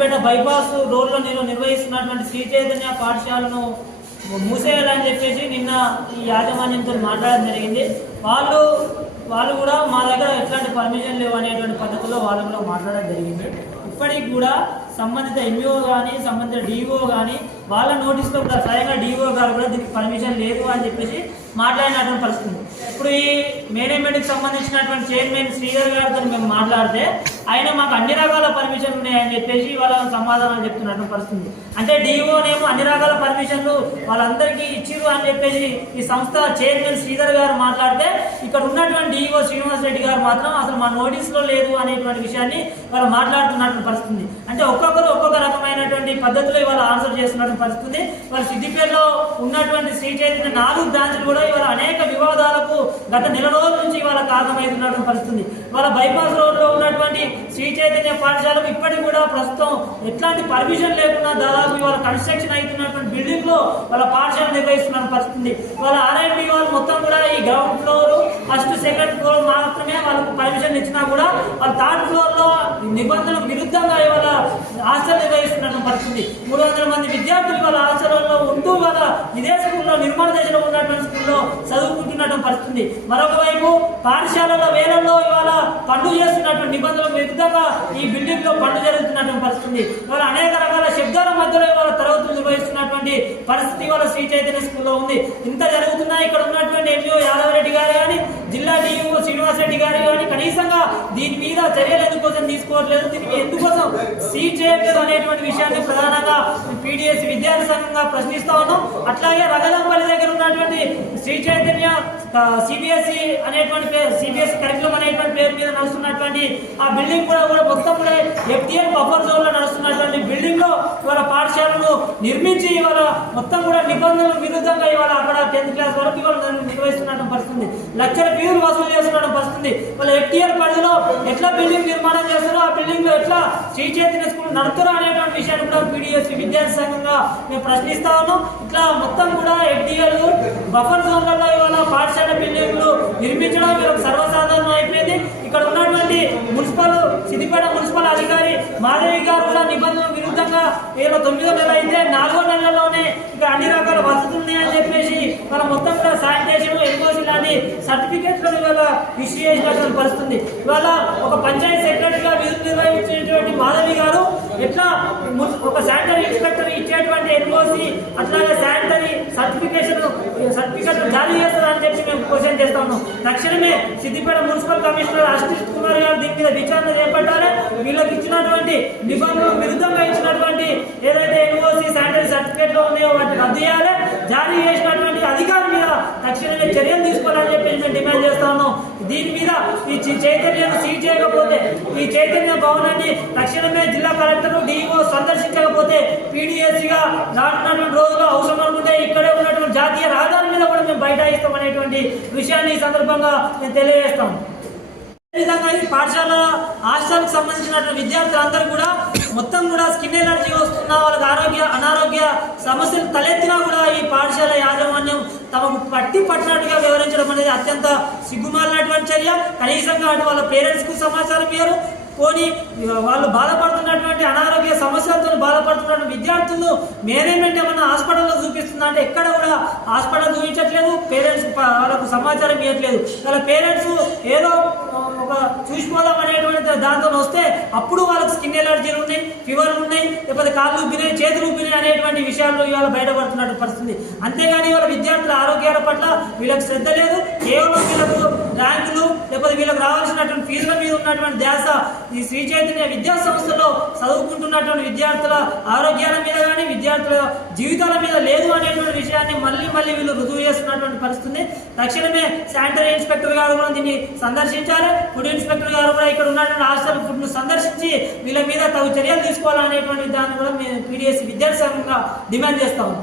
Siddipet bypass రోడ్లో నిర్వహిస్తున్నటువంటి శ్రీ చైతన్య పాఠశాలను మూసేయాలని చెప్పేసి నిన్న ఈ యాజమాన్యంతో మాట్లాడడం జరిగింది. వాళ్ళు కూడా మా దగ్గర ఎట్లాంటి పర్మిషన్ లేవు అనేటువంటి పద్ధతిలో వాళ్ళు కూడా మాట్లాడడం జరిగింది. ఇప్పటికి కూడా సంబంధిత ఎంఈఓ కానీ సంబంధిత డిఓ కానీ వాళ్ళ నోటీస్లో కూడా స్వయంగా డిఓ గారు కూడా దీనికి పర్మిషన్ లేదు అని చెప్పేసి మాట్లాడినటువంటి పరిస్థితి. ఇప్పుడు ఈ మేనేజ్మెంట్కి సంబంధించినటువంటి చైర్మన్ శ్రీధర్ గారితో మేము మాట్లాడితే ఆయన మాకు అన్ని రకాల పర్మిషన్లు ఉన్నాయని చెప్పేసి వాళ్ళ సమాధానం చెప్తున్నటువంటి పరిస్థితి. అంటే డిఓనేమో అన్ని రకాల పర్మిషన్లు వాళ్ళందరికీ ఇచ్చిరు అని చెప్పేసి ఈ సంస్థ చైర్మన్ శ్రీధర్ గారు మాట్లాడితే, ఇక్కడ ఉన్నటువంటి డిఓ శ్రీనివాస్ రెడ్డి గారు మాత్రం అసలు మా నోటీసులో లేదు అనేటువంటి విషయాన్ని వాళ్ళు మాట్లాడుతున్నటువంటి పరిస్థితి. అంటే ఒక్కొక్కరు ఒక్కొక్క రకమైనటువంటి పద్ధతిలో ఇవాళ ఆన్సర్ చేస్తున్నటువంటి పరిస్థితి. వాళ్ళ సిద్దిపేటలో ఉన్నటువంటి శ్రీ చైతన్య 4 బ్రాంచ్లు కూడా ఇవాళ అనేక వివాదాలకు గత నెల రోజుల నుంచి ఇవాళ కారణమవుతున్నటువంటి పరిస్థితి. వాళ్ళ బైపాస్ రోడ్లో ఉన్నటువంటి శ్రీ చైతన్య పాఠశాలకు ఇప్పటికి కూడా ప్రస్తుతం ఎట్లాంటి పర్మిషన్ లేకుండా దాదాపు ఇవాళ కన్స్ట్రక్షన్ అవుతున్నటువంటి బిల్డింగ్ లో వాళ్ళ పాఠశాల నిర్వహిస్తున్న పరిస్థితి. వాళ్ళ ఆర్ఐపి వాళ్ళు మొత్తం కూడా ఈ ground floor first second floor మాత్రమే వాళ్ళకు పర్మిషన్ ఇచ్చినా కూడా వాళ్ళ థర్డ్ ఫ్లోర్ లో నిబంధనలకు విరుద్ధంగా ఇవాళ హాస్టల్ నిర్వహిస్తున్న పరిస్థితి. 300 మంది విద్యార్థులు వాళ్ళ హాస్టల్లో ఉంటూ వాళ్ళ ఇదే స్కూల్లో నిర్మాణ దశలో ఉన్నటువంటి స్కూల్లో చదువుకుంటున్నటువంటి పరిస్థితి. మరొక వైపు పాఠశాలల వేళల్లో ఇవాళ పండుగ చేస్తున్నటువంటి నిబంధనలకు విరుద్ధంగా ఈ బిల్డింగ్ లో పండుగ జరుగుతున్నటువంటి పరిస్థితి. ఇవాళ అనేక రకాల శబ్దాల మధ్యలో ఇవాళ తరగతులు నిర్వహిస్తున్నటువంటి పరిస్థితి ఇవాళ శ్రీ చైతన్య స్కూల్లో ఉంది. ఇంత జరుగుతున్నా ఇక్కడ ఉన్నటువంటి ఎంఈఓ యాదవరెడ్డి గారు కానీ జిల్లా డిఓ శ్రీనివాస్ రెడ్డి గారు కానీ కనీసంగా దీని మీద చర్యలు ఎందుకోసం తీసుకోవట్లేదు, దీనికి ఎందుకోసం సీట్ చేయట్లేదు అనేటువంటి విషయాన్ని ప్రధానంగా పీడిఎస్ విద్యార్థి సంఘంగా ప్రశ్నిస్తా ఉన్నాం. అట్లాగే రగలంపల్లి దగ్గర ఉన్నటువంటి శ్రీ చైతన్య సిబిఎస్ఈ అనేటువంటి సిబిఎస్ఈ కరికులం అనేటువంటి పేరు మీద నడుస్తున్నటువంటి ఆ బిల్డింగ్ కూడా మొత్తం కూడా ఎఫ్టీఎల్ బఫర్ జోన్ లో నడుస్తున్నటువంటి బిల్డింగ్ లో ఇవాళ పాఠశాలను నిర్మించి ఇవాళ మొత్తం కూడా నిబంధనలకు విరుద్ధంగా ఇవాళ అక్కడ 10th క్లాస్ వరకు ఇవాళ నిర్వహిస్తున్న పరిస్థితి. లక్షల ఫీజులు వసూలు చేస్తున్న పరిస్థితి. వాళ్ళ ఎఫ్టీఎల్ పరిధిలో ఎట్లా బిల్డింగ్ నిర్మాణం చేస్తారో ఆ బిల్డింగ్ లో ఎట్లా శ్రీ చైతన్య స్కూల్ నడుపుతారో అనేటువంటి విషయాన్ని కూడా పీడిఎస్ విద్యార్థి సంఘంగా మేము ప్రశ్నిస్తా ఉన్నాం. ఇట్లా మొత్తం కూడా ఎఫ్టీఎల్ బఫర్ జోన్లలో ఇవాళ పాఠశాల బిల్డింగ్లు నిర్మించడం వీళ్ళకి సర్వసాధారణం అయిపోయింది. ఇక్కడ ఉన్నటువంటి సిద్దిపేట మున్సిపల్ అధికారి మాధవి గారు కూడా నిబంధనల విరుద్ధంగా 9వ నెల అయితే 4వ నెలలోనే ఇక్కడ అన్ని రకాల వసతులు ఉన్నాయని చెప్పేసి వాళ్ళ మొత్తం కూడా శానిటేషన్ ఎన్ఓసి లాంటి సర్టిఫికేట్లను ఇవాళ ఇష్యూ చేసినటువంటి పరిస్థితి. ఇవాళ ఒక పంచాయతీ సెక్రటరీగా విధులు నిర్వహించేటువంటి మాధవి గారు ఎట్లా ఒక శానిటరీ ఇన్స్పెక్టర్ ఇచ్చేటువంటి ఎన్ఓసి అట్లాగే శానిటరీ సర్టిఫికేట్ జారీ చేస్తారని చెప్పి మేము క్వశ్చన్ చేస్తా ఉన్నాం. తక్షణమే సిద్దిపేట మున్సిపల్ కమిషనర్ అశిష్ కుమార్ గారు దీని మీద విచారణ చేపట్టాలి. వీళ్ళకి ఇచ్చినటువంటి నిబంధనలకు విరుద్ధంగా ఇచ్చినటువంటి ఏదైతే ఎన్ఓసి శానిటరీ సర్టిఫికేట్ లో ఉన్నాయో వాటిని రద్దు చేయాలి. జారీ చేసినటువంటి అధికారి మీద తక్షణమే చర్యలు తీసుకోవాలని చెప్పి మేము డిమాండ్ చేస్తా ఉన్నాం. దీని మీద ఈ చైతన్యాన్ని సీజ్ చేయకపోతే, ఈ చైతన్య భవనాన్ని తక్షణమే జిల్లా కలెక్టర్ డిఓ సందర్శించకపోతే పీడిఎస్సీగా రానున్నటువంటి రోజుల్లో అవసరం అనుకుంటే ఇక్కడే ఉన్నటువంటి జాతీయ రహదారి మీద కూడా మేము బైఠాయిస్తాం అనేటువంటి విషయాన్ని ఈ సందర్భంగా మేము తెలియజేస్తాం. విధంగా ఈ పాఠశాల హాస్టల్కి సంబంధించినటువంటి విద్యార్థులందరూ కూడా మొత్తం కూడా స్కిన్ ఎలర్జీ వస్తున్నా, వాళ్ళకి అనారోగ్య సమస్యలు తలెత్తినా కూడా ఈ పాఠశాల యాజమాన్యం తమకు పట్టినట్టుగా వివరించడం అనేది అత్యంత సిగ్గుమాలినటువంటి చర్య. కనీసంగా అటు వాళ్ళ పేరెంట్స్ కు సమాచారం ఇవ్వరు. పోనీ వాళ్ళు బాధపడుతున్నటువంటి అనారోగ్య సమస్యలతో బాధపడుతున్నటువంటి విద్యార్థులు మేనేజ్మెంట్ ఏమన్నా హాస్పిటల్లో చూపిస్తుందా అంటే ఎక్కడ కూడా హాస్పిటల్ చూపించట్లేదు. పేరెంట్స్ వాళ్ళకు సమాచారం ఇవ్వట్లేదు. వాళ్ళ పేరెంట్స్ ఏదో ఒక చూసిపోదాం అనేటువంటి దాంతో వస్తే అప్పుడు వాళ్ళకి స్కిన్ ఎలర్జీలు ఉన్నాయి, ఫీవర్లు ఉన్నాయి, లేకపోతే కాళ్ళు ఉబ్బినాయి, చేతులు ఉబ్బినాయి అనేటువంటి విషయాల్లో ఇవాళ బయటపడుతున్నట్టు పరిస్థితి. అంతేగాని వాళ్ళ విద్యార్థుల ఆరోగ్యాల పట్ల వీళ్ళకి శ్రద్ధ లేదు. కేవలం వీళ్ళకు ర్యాంకులు లేకపోతే వీళ్ళకి రావాల్సినటువంటి ఫీజుల మీద ఉన్నటువంటి ధ్యాస ఈ శ్రీ చైతన్య విద్యా సంస్థలో చదువుకుంటున్నటువంటి విద్యార్థుల ఆరోగ్యాల మీద కానీ విద్యార్థుల జీవితాల మీద లేదు అనేటువంటి విషయాన్ని మళ్ళీ వీళ్ళు రుజువు చేస్తున్నటువంటి పరిస్థితి. తక్షణమే శానిటరీ ఇన్స్పెక్టర్ గారు కూడా దీన్ని సందర్శించాలి. ఫుడ్ ఇన్స్పెక్టర్ గారు కూడా ఇక్కడ ఉన్నటువంటి హాస్టల్ ఫుడ్ ను సందర్శించి వీళ్ళ మీద తగు చర్యలు తీసుకోవాలనేటువంటి దాన్ని కూడా మేము పీడిఎస్ విద్యార్థి సంఘంగా డిమాండ్ చేస్తాము.